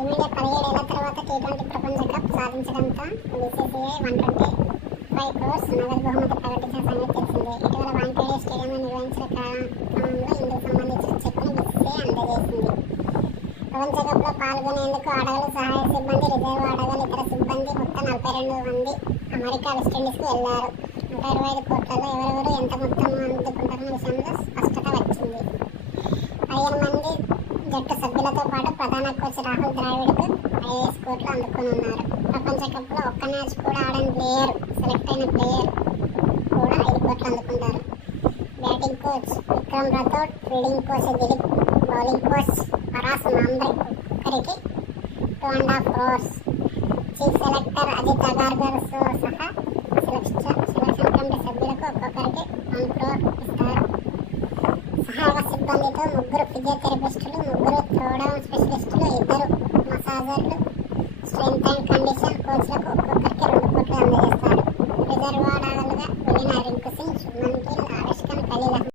Team India 17 ఏళ్ల తర్వాత T20 ప్రపంచ కప్ సాధించడంతో బీసీసీఐ 125 crores నగదు బహుమతి ప్రకటించిన సంగతి తెలిసిందే. ఇటీవల వాంఖేడే స్టేడియంలో నిర్వహించిన క్రమంలో ఇందుకు సంబంధించిన చెక్కును బీసీసీఐ అందజేసింది. ప్రపంచ కప్లో పాల్గొనేందుకు ఆటగాళ్లు, సహాయ సిబ్బంది, రిజర్వ్ ఆటగాళ్లు, ఇతర సిబ్బంది మొత్తం 42 మంది అమెరికా, వెస్టిండీస్కు వెళ్లారు. 125 కోట్లలో ఎవరెవరు ఎంత మొత్తం అందుకుంటారన్న విషయంలో స్పష్టత వచ్చింది. 15 మంది జట్టు సభ్యులతో పాటు ప్రధాన కోచ్ రాహుల్ ద్రావిడ్కు 5 కోట్లు అందుకోనున్నారు. ప్రపంచ కప్లో ఒక్క మ్యాచ్ కూడా ఆడని ప్లేయర్, సెలెక్ట్ అయిన ప్లేయర్ కూడా 5 కోట్లు అందుకుంటారు. Batting coach Vikram Rathod, fielding coach Dilip, bowling coach Paras Mhambrey ఒక్కరికి 2.5 crores, చీఫ్ సెలెక్టర్ అజిత్ అగార్కర్తో సహా సెలక్షన్ కమిటీ సభ్యులకు ఒక్కొక్కరికి 1 crore ఇస్తారు. సహాయక సిబ్బందితో 3 ఫిజియోథెరపిస్టులు, 3 త్రోడౌన్ స్పెషలిస్టులు, 2 మసాజర్లు, స్ట్రెంగ్త్ అండ్ కండిషన్ కోచ్లకు ఒక్కొక్కరికి 2 కోట్లు అందజేస్తారు. రిజర్వ్ ఆటగాళ్లుగా వెళ్ళిన రింకు సింగ్, శుభ్మన్ గిల్,